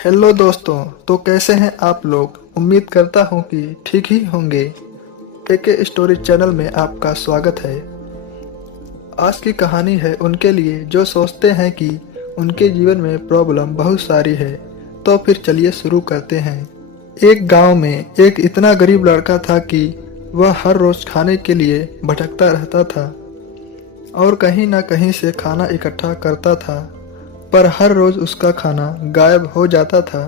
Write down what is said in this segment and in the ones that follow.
Hello दोस्तों। तो कैसे हैं आप लोग। उम्मीद करता हूं कि ठीक ही होंगे। एके स्टोरी चैनल में आपका स्वागत है। आज की कहानी है उनके लिए जो सोचते हैं कि उनके जीवन में प्रॉब्लम बहुत सारी है। तो फिर चलिए शुरू करते हैं। एक गांव में एक इतना गरीब लड़का था कि वह हर रोज खाने के लिए भटकता रहता था और कहीं ना कहीं से खाना इकट्ठा करता था, पर हर रोज उसका खाना गायब हो जाता था।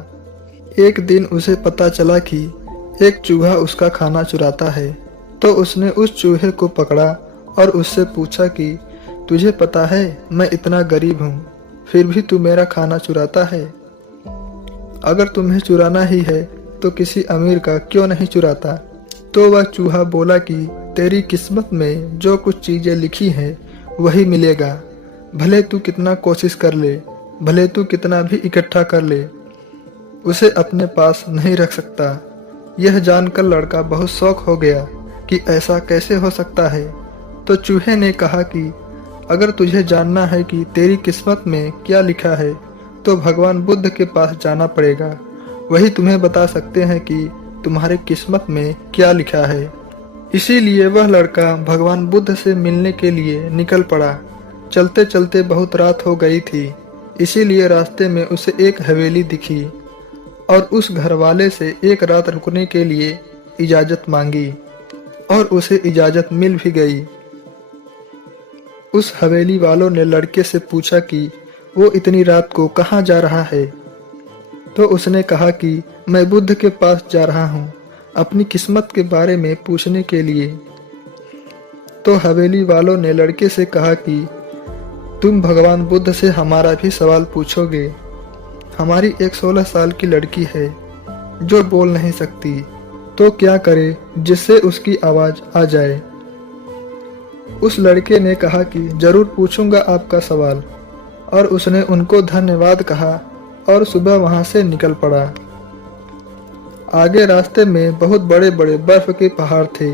एक दिन उसे पता चला कि एक चूहा उसका खाना चुराता है, तो उसने उस चूहे को पकड़ा और उससे पूछा कि तुझे पता है मैं इतना गरीब हूँ, फिर भी तू मेरा खाना चुराता है। अगर तुम्हें चुराना ही है तो किसी अमीर का क्यों नहीं चुराता। तो वह चूहा बोला कि तेरी किस्मत में जो कुछ चीजें लिखी हैं वही मिलेगा। भले तू कितना कोशिश कर ले, भले तू कितना भी इकट्ठा कर ले, उसे अपने पास नहीं रख सकता। यह जानकर लड़का बहुत शौक हो गया कि ऐसा कैसे हो सकता है। तो चूहे ने कहा कि अगर तुझे जानना है कि तेरी किस्मत में क्या लिखा है तो भगवान बुद्ध के पास जाना पड़ेगा। वही तुम्हें बता सकते हैं कि तुम्हारी किस्मत में क्या लिखा है। इसीलिए वह लड़का भगवान बुद्ध से मिलने के लिए निकल पड़ा। चलते चलते बहुत रात हो गई थी, इसीलिए रास्ते में उसे एक हवेली दिखी और उस घरवाले से एक रात रुकने के लिए इजाजत मांगी और उसे इजाजत मिल भी गई। उस हवेली वालों ने लड़के से पूछा कि वो इतनी रात को कहाँ जा रहा है। तो उसने कहा कि मैं बुद्ध के पास जा रहा हूँ अपनी किस्मत के बारे में पूछने के लिए। तो हवेली वालों ने लड़के से कहा कि तुम भगवान बुद्ध से हमारा भी सवाल पूछोगे। हमारी एक 16 साल की लड़की है जो बोल नहीं सकती, तो क्या करे जिससे उसकी आवाज आ जाए। उस लड़के ने कहा कि जरूर पूछूंगा आपका सवाल, और उसने उनको धन्यवाद कहा और सुबह वहां से निकल पड़ा। आगे रास्ते में बहुत बड़े बड़े बर्फ के पहाड़ थे।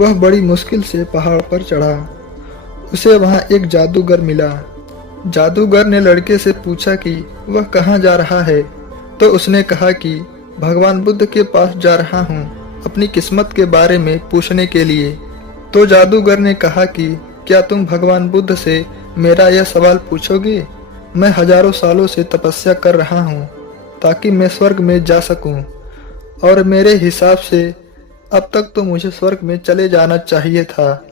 वह बड़ी मुश्किल से पहाड़ पर चढ़ा। उसे वहां एक जादूगर मिला। जादूगर ने लड़के से पूछा कि वह कहाँ जा रहा है। तो उसने कहा कि भगवान बुद्ध के पास जा रहा हूँ अपनी किस्मत के बारे में पूछने के लिए। तो जादूगर ने कहा कि क्या तुम भगवान बुद्ध से मेरा यह सवाल पूछोगे। मैं हजारों सालों से तपस्या कर रहा हूँ ताकि मैं स्वर्ग में जा सकूं, और मेरे हिसाब से अब तक तो मुझे स्वर्ग में चले जाना चाहिए था।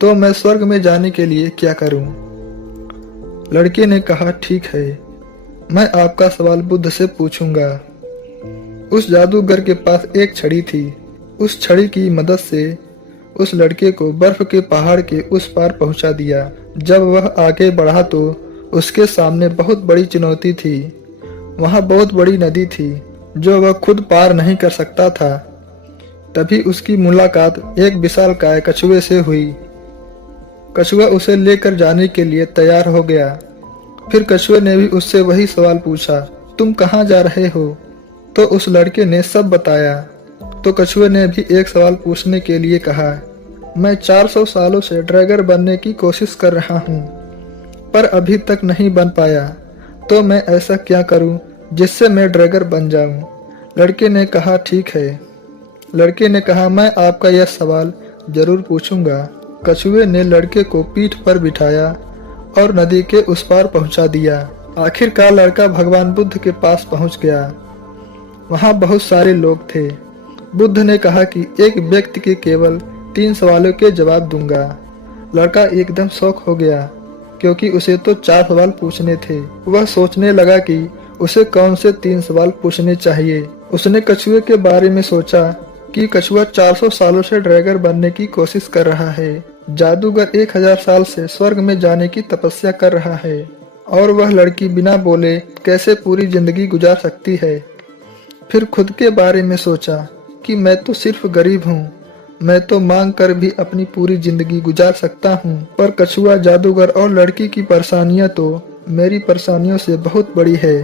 तो मैं स्वर्ग में जाने के लिए क्या करूं। लड़के ने कहा ठीक है, मैं आपका सवाल बुद्ध से पूछूंगा। उस जादूगर के पास एक छड़ी थी। उस छड़ी की मदद से उस लड़के को बर्फ के पहाड़ के उस पार पहुंचा दिया। जब वह आगे बढ़ा तो उसके सामने बहुत बड़ी चुनौती थी। वहां बहुत बड़ी नदी थी जो वह खुद पार नहीं कर सकता था। तभी उसकी मुलाकात एक विशालकाय कछुए से हुई। कछुआ उसे लेकर जाने के लिए तैयार हो गया। फिर कछुए ने भी उससे वही सवाल पूछा, तुम कहाँ जा रहे हो। तो उस लड़के ने सब बताया। तो कछुए ने भी एक सवाल पूछने के लिए कहा, मैं 400 सालों से ड्रैगन बनने की कोशिश कर रहा हूँ, पर अभी तक नहीं बन पाया। तो मैं ऐसा क्या करूँ जिससे मैं ड्रैगन बन जाऊं। लड़के ने कहा ठीक है। लड़के ने कहा मैं आपका यह सवाल जरूर पूछूंगा। कछुए ने लड़के को पीठ पर बिठाया और नदी के उस पार पहुंचा दिया। आखिरकार लड़का भगवान बुद्ध के पास पहुंच गया। वहां बहुत सारे लोग थे। बुद्ध ने कहा कि एक व्यक्ति के केवल 3 सवालों के जवाब दूंगा। लड़का एकदम शौक हो गया क्योंकि उसे तो 4 सवाल पूछने थे। वह सोचने लगा कि उसे कौन से 3 सवाल पूछने चाहिए। उसने कछुए के बारे में सोचा कि कछुआ 400 सालों से ड्रैगन बनने की कोशिश कर रहा है। जादूगर 1000 साल से स्वर्ग में जाने की तपस्या कर रहा है, और वह लड़की बिना बोले कैसे पूरी जिंदगी गुजार सकती है। फिर खुद के बारे में सोचा कि मैं तो सिर्फ गरीब हूँ, मैं तो मांग कर भी अपनी पूरी जिंदगी गुजार सकता हूँ, पर कछुआ, जादूगर और लड़की की परेशानियां तो मेरी परेशानियों से बहुत बड़ी है।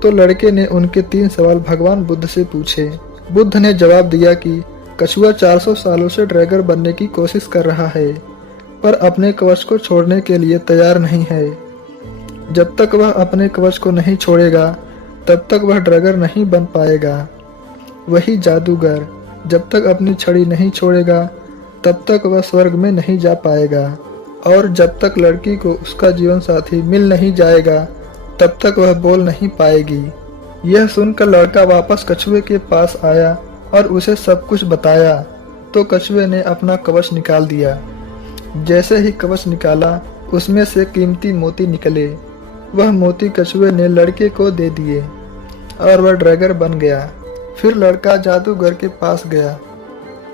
तो लड़के ने उनके 3 सवाल भगवान बुद्ध से पूछे। बुद्ध ने जवाब दिया कि कछुआ 400 सालों से ड्रैगन बनने की कोशिश कर रहा है, पर अपने कवच को छोड़ने के लिए तैयार नहीं है। जब तक वह अपने कवच को नहीं छोड़ेगा तब तक वह ड्रैगन नहीं बन पाएगा। वही जादूगर जब तक अपनी छड़ी नहीं छोड़ेगा तब तक वह स्वर्ग में नहीं जा पाएगा, और जब तक लड़की को उसका जीवन साथी मिल नहीं जाएगा तब तक वह बोल नहीं पाएगी। यह सुनकर लड़का वापस कछुए के पास आया और उसे सब कुछ बताया तो कछुए ने अपना कवच निकाल दिया। जैसे ही कवच निकाला उसमें से कीमती मोती निकले। वह मोती कछुए ने लड़के को दे दिए और वह ड्रैगन बन गया। फिर लड़का जादूगर के पास गया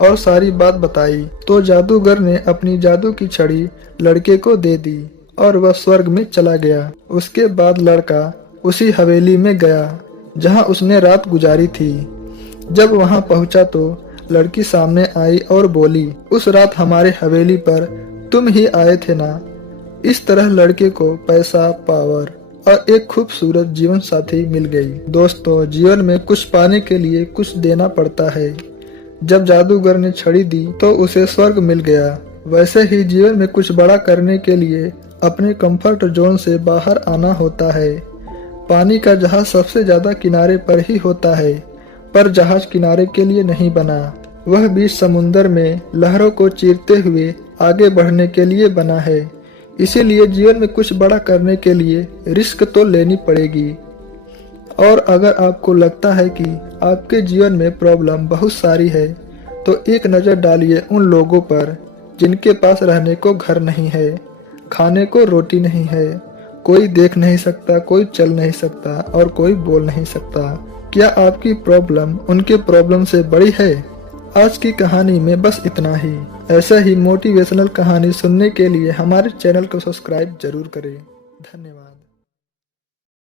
और सारी बात बताई तो जादूगर ने अपनी जादू की छड़ी लड़के को दे दी और वह स्वर्ग में चला गया। उसके बाद लड़का उसी हवेली में गया जहां उसने रात गुजारी थी। जब वहां पहुंचा तो लड़की सामने आई और बोली, उस रात हमारे हवेली पर तुम ही आए थे ना। इस तरह लड़के को पैसा, पावर और एक खूबसूरत जीवन साथी मिल गई। दोस्तों, जीवन में कुछ पाने के लिए कुछ देना पड़ता है। जब जादूगर ने छड़ी दी तो उसे स्वर्ग मिल गया। वैसे ही जीवन में कुछ बड़ा करने के लिए अपने कंफर्ट जोन से बाहर आना होता है। पानी का जहाज सबसे ज्यादा किनारे पर ही होता है, पर जहाज किनारे के लिए नहीं बना। वह बीच समुंदर में लहरों को चीरते हुए आगे बढ़ने के लिए बना है। इसीलिए जीवन में कुछ बड़ा करने के लिए रिस्क तो लेनी पड़ेगी। और अगर आपको लगता है कि आपके जीवन में प्रॉब्लम बहुत सारी है तो एक नज़र डालिए उन लोगों पर जिनके पास रहने को घर नहीं है, खाने को रोटी नहीं है, कोई देख नहीं सकता, कोई चल नहीं सकता और कोई बोल नहीं सकता। क्या आपकी प्रॉब्लम उनके प्रॉब्लम से बड़ी है? आज की कहानी में बस इतना ही। ऐसा ही मोटिवेशनल कहानी सुनने के लिए हमारे चैनल को सब्सक्राइब जरूर करें। धन्यवाद।